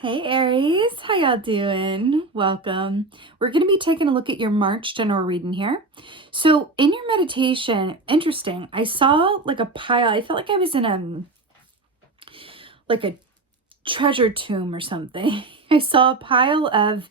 Hey Aries, how y'all doing? Welcome. We're going to be taking a look at your March general reading here. So in your meditation, interesting, I saw like a pile. I felt like I was in a treasure tomb or something. I saw a pile of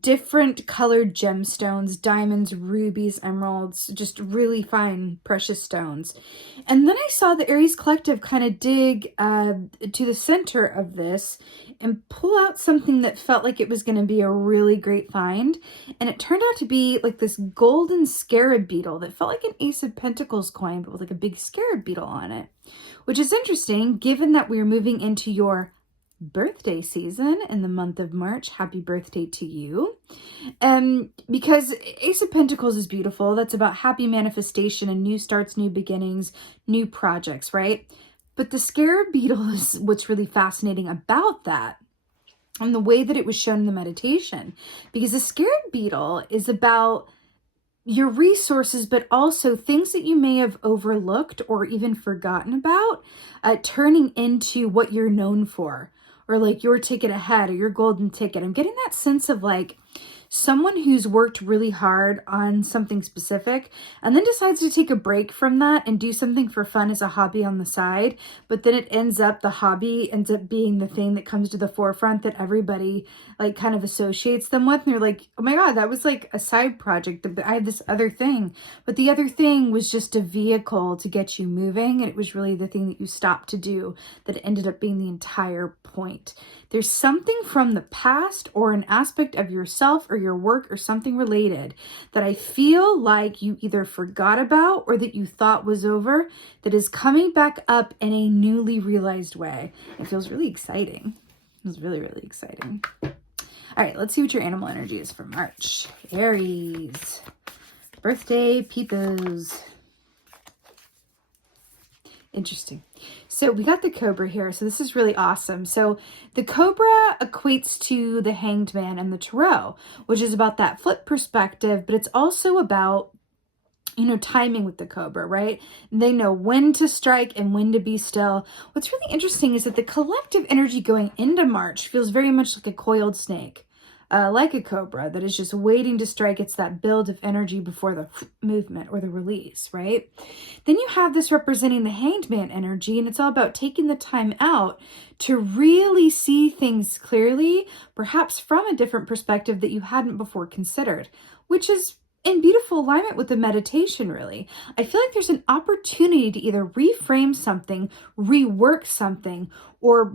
different colored gemstones, diamonds, rubies, emeralds, just really fine, precious stones. And then I saw the Aries Collective kind of dig to the center of this and pull out something that felt like it was going to be a really great find. And it turned out to be like this golden scarab beetle that felt like an Ace of Pentacles coin, but with like a big scarab beetle on it, which is interesting given that we're moving into your birthday season in the month of March. Happy birthday to you. Because Ace of Pentacles is beautiful. That's about happy manifestation and new starts, new beginnings, new projects, right? But the scarab beetle is what's really fascinating about that and the way that it was shown in the meditation. Because the scarab beetle is about your resources, but also things that you may have overlooked or even forgotten about, turning into what you're known for, or like your ticket ahead or your golden ticket. I'm getting that sense of like someone who's worked really hard on something specific and then decides to take a break from that and do something for fun as a hobby on the side. But then the hobby ends up being the thing that comes to the forefront that everybody like kind of associates them with. And they're like, oh my God, that was like a side project. I had this other thing, but the other thing was just a vehicle to get you moving. And it was really the thing that you stopped to do that ended up being the entire point. There's something from the past or an aspect of yourself or your work or something related that I feel like you either forgot about or that you thought was over that is coming back up in a newly realized way. It feels really exciting. It was really, really exciting. All right, let's see what your animal energy is for March. Aries. Birthday peepers. Interesting. So we got the cobra here. So this is really awesome. So the cobra equates to the hanged man and the tarot, which is about that flip perspective, but it's also about, timing with the cobra, right? They know when to strike and when to be still. What's really interesting is that the collective energy going into March feels very much like a coiled snake. Like a cobra that is just waiting to strike. It's that build of energy before the movement or the release, right? Then you have this representing the hanged man energy, and it's all about taking the time out to really see things clearly, perhaps from a different perspective that you hadn't before considered, which is in beautiful alignment with the meditation, really. I feel like there's an opportunity to either reframe something, rework something, or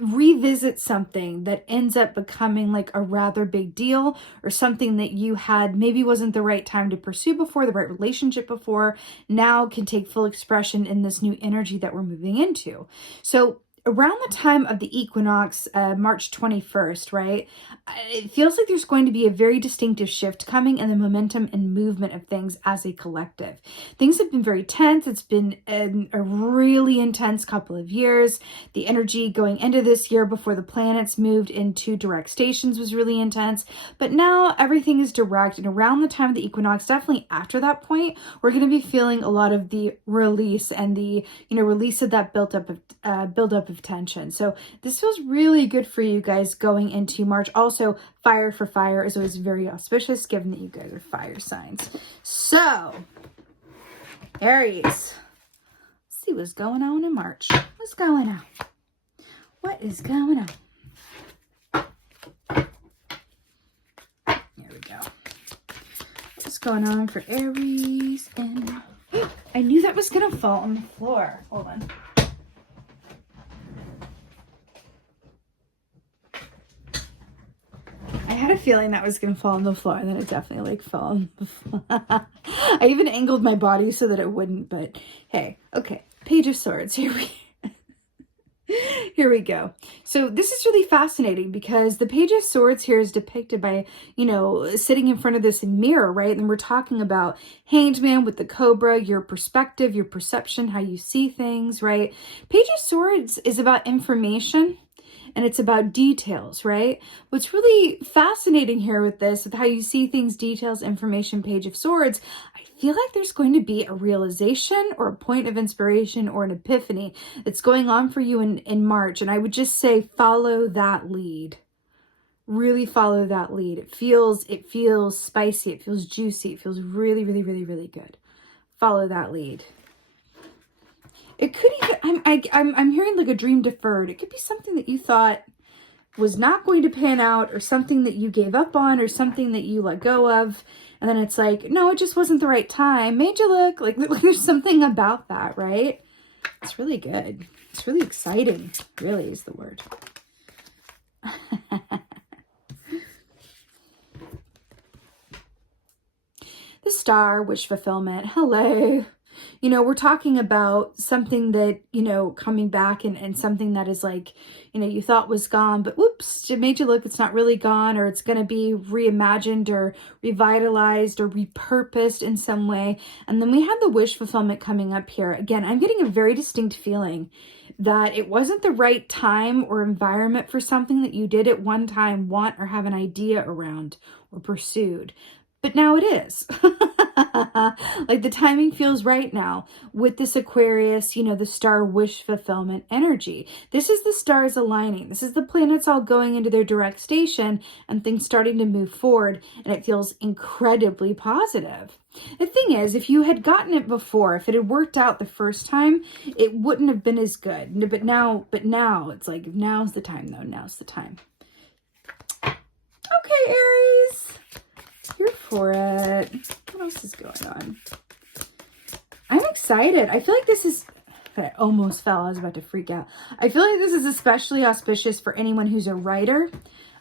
revisit something that ends up becoming like a rather big deal, or something that you had maybe wasn't the right time to pursue before, the right relationship before, now can take full expression in this new energy that we're moving into. So around the time of the equinox, March 21st, right? It feels like there's going to be a very distinctive shift coming in the momentum and movement of things as a collective. Things have been very tense. It's been a really intense couple of years. The energy going into this year before the planets moved into direct stations was really intense. But now everything is direct. And around the time of the equinox, definitely after that point, we're going to be feeling a lot of the release and the, release of that buildup of tension. So this feels really good for you guys going into March. Also, fire for fire is always very auspicious given that you guys are fire signs. So, Aries, let's see what's going on in March. What's going on? What is going on? There we go. What's going on for Aries? And I knew that was going to fall on the floor. Hold on. I had a feeling that was going to fall on the floor, and then it definitely fell on the floor. I even angled my body so that it wouldn't, but hey, okay. Page of Swords, here we go. So this is really fascinating because the Page of Swords here is depicted by, sitting in front of this mirror, right? And we're talking about hanged man with the cobra, your perspective, your perception, how you see things, right? Page of Swords is about information. and it's about details, right? What's really fascinating here with this, with how you see things, details, information, Page of Swords, I feel like there's going to be a realization or a point of inspiration or an epiphany that's going on for you in March. And I would just say, follow that lead. Really follow that lead. It feels spicy. It feels juicy. It feels really, really, really, really good. Follow that lead. It could even, I'm hearing like a dream deferred. It could be something that you thought was not going to pan out, or something that you gave up on, or something that you let go of. And then it's like, no, it just wasn't the right time. Made you look like there's something about that, right? It's really good. It's really exciting, really is the word. The Star, wish fulfillment. Hello. You know, we're talking about something that, you know, coming back, and something that is like, you know, you thought was gone, but whoops, it made you look, it's not really gone, or it's going to be reimagined or revitalized or repurposed in some way. And then we have the wish fulfillment coming up here. Again, I'm getting a very distinct feeling that it wasn't the right time or environment for something that you did at one time want or have an idea around or pursued. But now it is. Like the timing feels right now with this Aquarius, you know, the star wish fulfillment energy. This is the stars aligning. This is the planets all going into their direct station and things starting to move forward. And it feels incredibly positive. The thing is, if you had gotten it before, if it had worked out the first time, it wouldn't have been as good. But now it's like, now's the time though. Now's the time. Okay, Aries. Here for it. What else is going on? I'm excited. I feel like this is... I almost fell. I was about to freak out. I feel like this is especially auspicious for anyone who's a writer,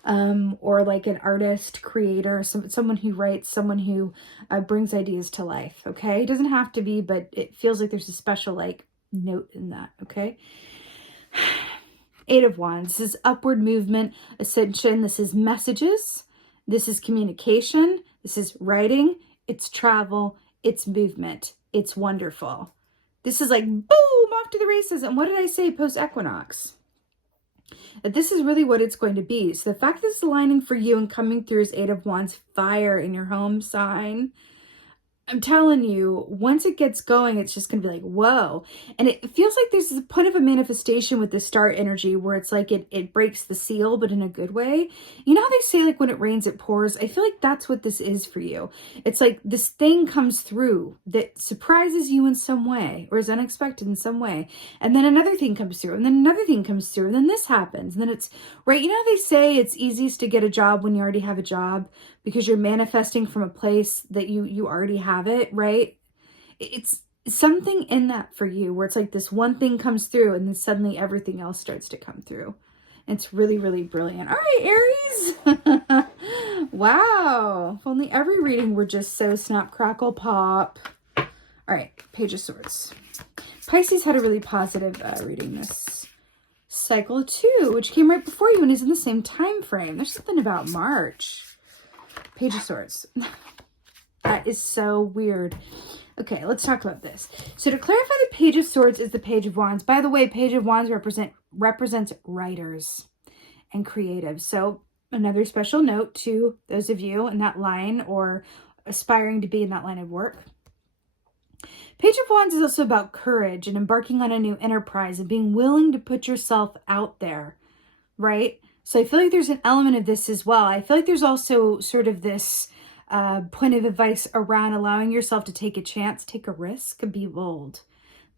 or like an artist, creator, someone who writes, someone who brings ideas to life, okay? It doesn't have to be, but it feels like there's a special like note in that, okay? Eight of Wands. This is upward movement, ascension. This is messages. This is communication. This is writing. It's travel. It's movement. It's wonderful. This is like, boom, off to the races. And what did I say post-equinox? That this is really what it's going to be. So the fact that it's aligning for you and coming through as Eight of Wands, fire in your home sign, I'm telling you, once it gets going, it's just going to be like, whoa. And it feels like there's a point of a manifestation with the star energy where it's like it breaks the seal, but in a good way. You know how they say like when it rains, it pours? I feel like that's what this is for you. It's like this thing comes through that surprises you in some way or is unexpected in some way. And then another thing comes through, and then another thing comes through, and then this happens. And then it's, right, you know how they say it's easiest to get a job when you already have a job because you're manifesting from a place that you already have it, right? It's something in that for you where it's like this one thing comes through and then suddenly everything else starts to come through. It's really, really brilliant. All right, Aries. Wow. If only every reading were just so snap, crackle, pop. All right, Page of Swords. Pisces had a really positive reading this cycle too, which came right before you and is in the same time frame. There's something about March. Page of Swords. That is so weird. Okay, let's talk about this. So to clarify, the Page of Swords is the Page of Wands. By the way, Page of Wands represents writers and creatives. So another special note to those of you in that line or aspiring to be in that line of work. Page of Wands is also about courage and embarking on a new enterprise and being willing to put yourself out there, right? So I feel like there's an element of this as well. I feel like there's also sort of this point of advice around allowing yourself to take a chance, take a risk, and be bold.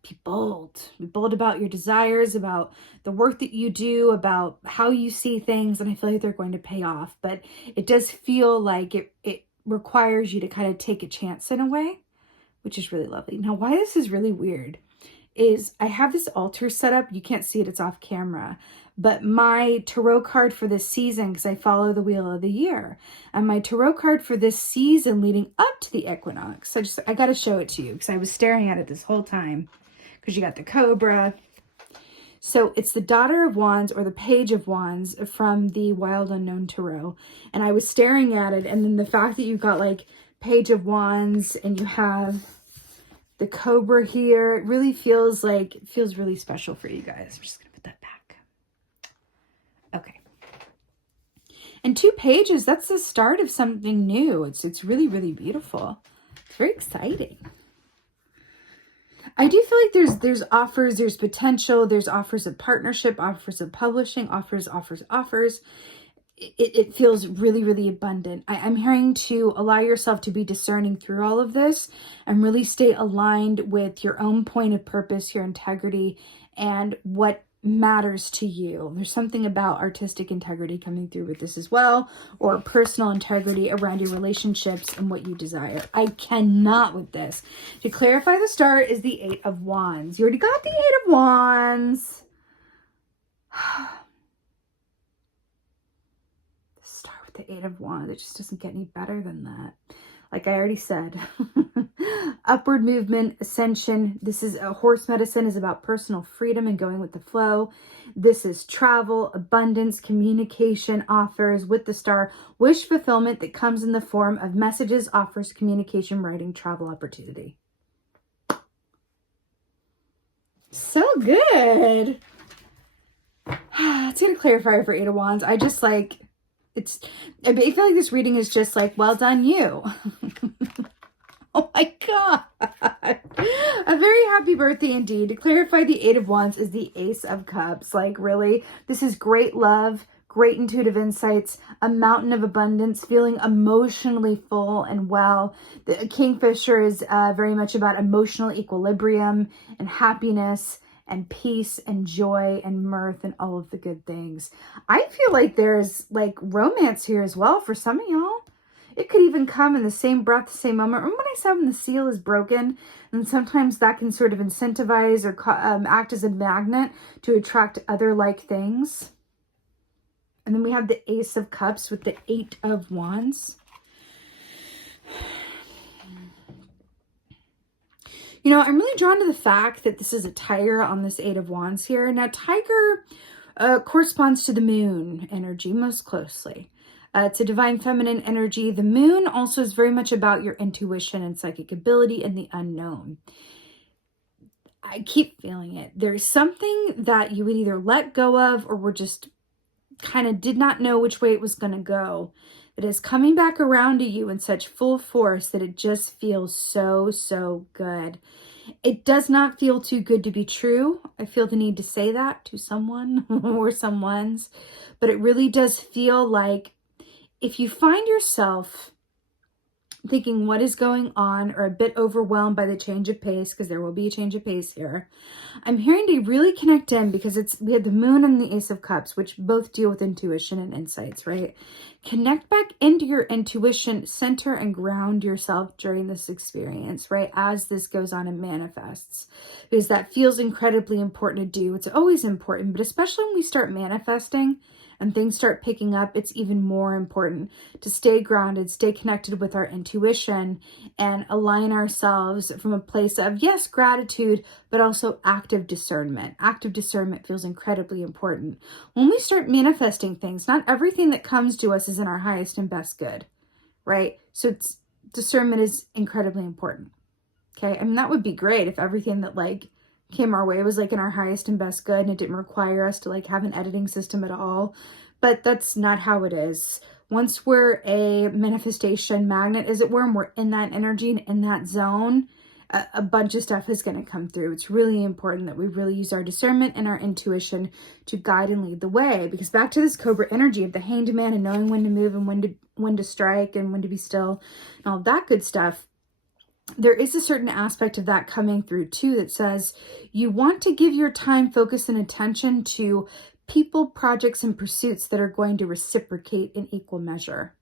Be bold. Be bold about your desires, about the work that you do, about how you see things, and I feel like they're going to pay off. But it does feel like it requires you to kind of take a chance in a way, which is really lovely. Now, why this is really weird is I have this altar set up. You can't see it, it's off camera. But my tarot card for this season, because I follow the Wheel of the Year, and my tarot card for this season leading up to the equinox, I got to show it to you because I was staring at it this whole time, because you got the Cobra. So it's the Daughter of Wands, or the Page of Wands, from the Wild Unknown Tarot. And I was staring at it, and then the fact that you've got like Page of Wands and you have the Cobra here, it really feels like, it feels really special for you guys. I'm just going to put that back. Okay. And 2 pages, that's the start of something new. It's really, really beautiful. It's very exciting. I do feel like there's offers, there's potential, there's offers of partnership, offers of publishing, offers. It feels really, really abundant. I'm hearing to allow yourself to be discerning through all of this and really stay aligned with your own point of purpose, your integrity, and what matters to you. There's something about artistic integrity coming through with this as well, or personal integrity around your relationships and what you desire. I cannot with this. To clarify, the star is the 8 of Wands. You already got the 8 of Wands. Start with the 8 of Wands. It just doesn't get any better than that. Like I already said, upward movement, ascension. This is a horse medicine, is about personal freedom and going with the flow. This is travel, abundance, communication, offers with the star, wish fulfillment that comes in the form of messages, offers, communication, writing, travel, opportunity. So good. Let's get a clarifier for 8 of Wands. I just like, I feel like this reading is just like, well done you. Oh my God. A very happy birthday indeed. To clarify, the 8 of Wands is the Ace of Cups. Like really, this is great love, great intuitive insights, a mountain of abundance, feeling emotionally full and well. The Kingfisher is very much about emotional equilibrium and happiness and peace and joy and mirth and all of the good things. I feel like there's like romance here as well for some of y'all. It could even come in the same breath, same moment. Remember when I said when the seal is broken, and sometimes that can sort of incentivize or act as a magnet to attract other like things. And then we have the Ace of Cups with the 8 of Wands. You know, I'm really drawn to the fact that this is a tiger on this 8 of Wands here. Now, tiger corresponds to the moon energy most closely. It's a divine feminine energy. The moon also is very much about your intuition and psychic ability and the unknown. I keep feeling it. There's something that you would either let go of or were just kind of did not know which way it was going to go. That is coming back around to you in such full force that it just feels so, so good. It does not feel too good to be true. I feel the need to say that to someone or someone's, but it really does feel like if you find yourself thinking what is going on or a bit overwhelmed by the change of pace, because there will be a change of pace here, I'm hearing to really connect in because we had the moon and the Ace of Cups, which both deal with intuition and insights, right? Connect back into your intuition, center and ground yourself during this experience, right? As this goes on and manifests, because that feels incredibly important to do. It's always important, but especially when we start manifesting and things start picking up, it's even more important to stay grounded, stay connected with our intuition, and align ourselves from a place of, yes, gratitude, but also active discernment. Active discernment feels incredibly important. When we start manifesting things, not everything that comes to us is in our highest and best good, right? So discernment is incredibly important, okay? I mean, that would be great if everything that like came our way was like in our highest and best good and it didn't require us to like have an editing system at all, but that's not how it is. Once we're a manifestation magnet, as it were, and we're in that energy and in that zone, a bunch of stuff is going to come through. It's really important that we really use our discernment and our intuition to guide and lead the way, because back to this Cobra energy of the Hanged Man and knowing when to move and when to strike and when to be still and all that good stuff. There is a certain aspect of that coming through too that says you want to give your time, focus, and attention to people, projects, and pursuits that are going to reciprocate in equal measure.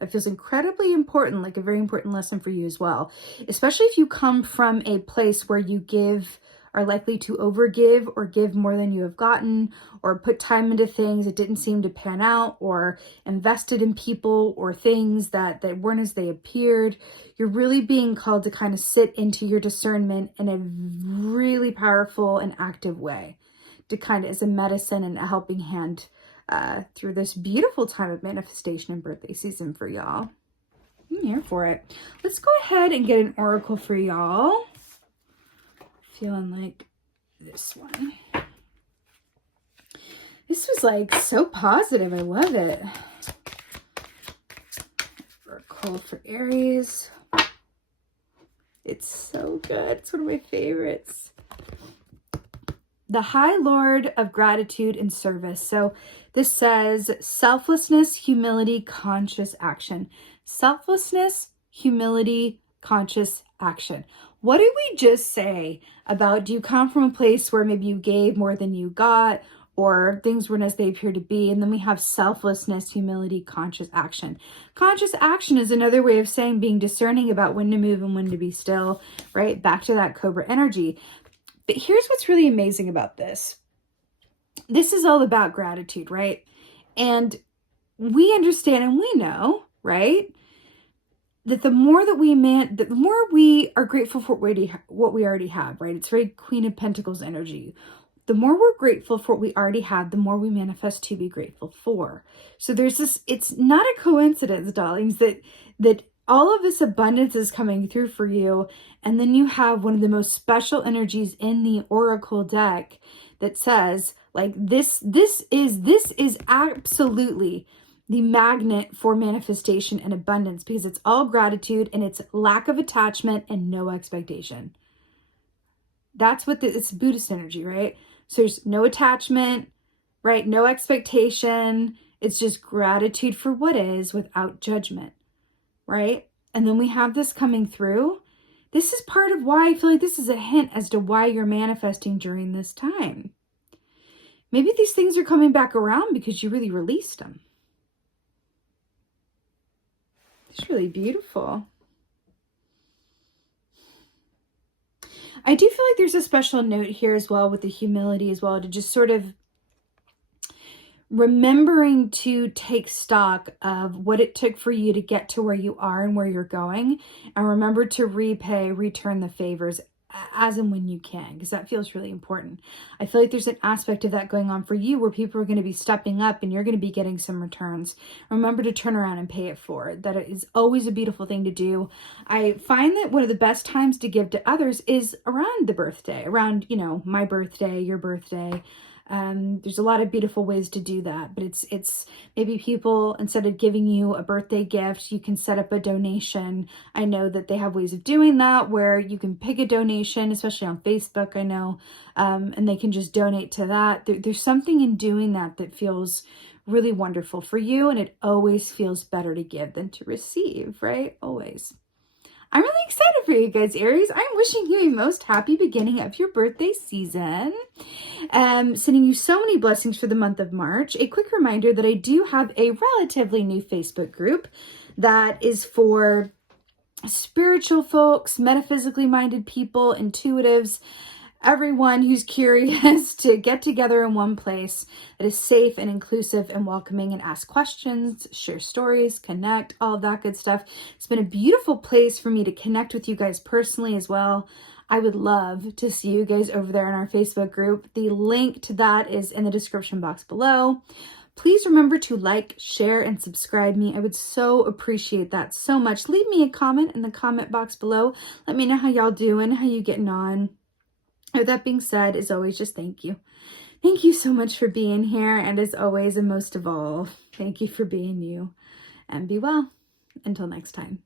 That feels incredibly important, like a very important lesson for you as well, especially if you come from a place where you are likely to overgive or give more than you have gotten, or put time into things that didn't seem to pan out, or invested in people or things that weren't as they appeared. You're really being called to kind of sit into your discernment in a really powerful and active way, to kind of as a medicine and a helping hand through this beautiful time of manifestation and birthday season for y'all. I'm here for it. Let's go ahead and get an oracle for y'all. Feeling like this one. This was like so positive. I love it. Oracle for Aries. It's so good. It's one of my favorites. The High Lord of Gratitude and Service. So this says selflessness, humility, conscious action. Selflessness, humility, conscious action. What did we just say about, do you come from a place where maybe you gave more than you got, or things weren't as they appear to be? And then we have selflessness, humility, conscious action. Conscious action is another way of saying being discerning about when to move and when to be still, right? Back to that Cobra energy. But here's what's really amazing about this. This is all about gratitude, right? And we understand and we know, right, that the more that the more we are grateful for what we already have, right? It's very Queen of Pentacles energy. The more we're grateful for what we already have, the more we manifest to be grateful for. So there's this, it's not a coincidence, darlings, that all of this abundance is coming through for you. And then you have one of the most special energies in the Oracle deck that says, like, this is absolutely the magnet for manifestation and abundance, because it's all gratitude and it's lack of attachment and no expectation. That's what it's Buddhist energy, right? So there's no attachment, right? No expectation. It's just gratitude for what is without judgment, right? And then we have this coming through. This is part of why I feel like this is a hint as to why you're manifesting during this time. Maybe these things are coming back around because you really released them. It's really beautiful. I do feel like there's a special note here as well with the humility as well, to just sort of remembering to take stock of what it took for you to get to where you are and where you're going, and remember to return the favors as and when you can, because that feels really important. I feel like there's an aspect of that going on for you where people are going to be stepping up and you're going to be getting some returns. Remember to turn around and pay it forward. That is always a beautiful thing to do. I find that one of the best times to give to others is around the birthday, around, you know, my birthday, your birthday. There's a lot of beautiful ways to do that, but it's maybe people, instead of giving you a birthday gift, you can set up a donation. I know that they have ways of doing that where you can pick a donation, especially on Facebook, I know, and they can just donate to that. There's something in doing that that feels really wonderful for you, and it always feels better to give than to receive, right? Always. I'm really excited for you guys, Aries. I'm wishing you a most happy beginning of your birthday season. Sending you so many blessings for the month of March. A quick reminder that I do have a relatively new Facebook group that is for spiritual folks, metaphysically minded people, intuitives, everyone who's curious to get together in one place that is safe and inclusive and welcoming, and ask questions, share stories, connect, all of that good stuff. It's been a beautiful place for me to connect with you guys personally as well. I would love to see you guys over there in our Facebook group. The link to that is in the description box below. Please remember to like, share, and subscribe me. I would so appreciate that so much. Leave me a comment in the comment box below. Let me know how y'all doing, how you getting on. With that being said, as always, just thank you. Thank you so much for being here. And as always, and most of all, thank you for being you. And be well. Until next time.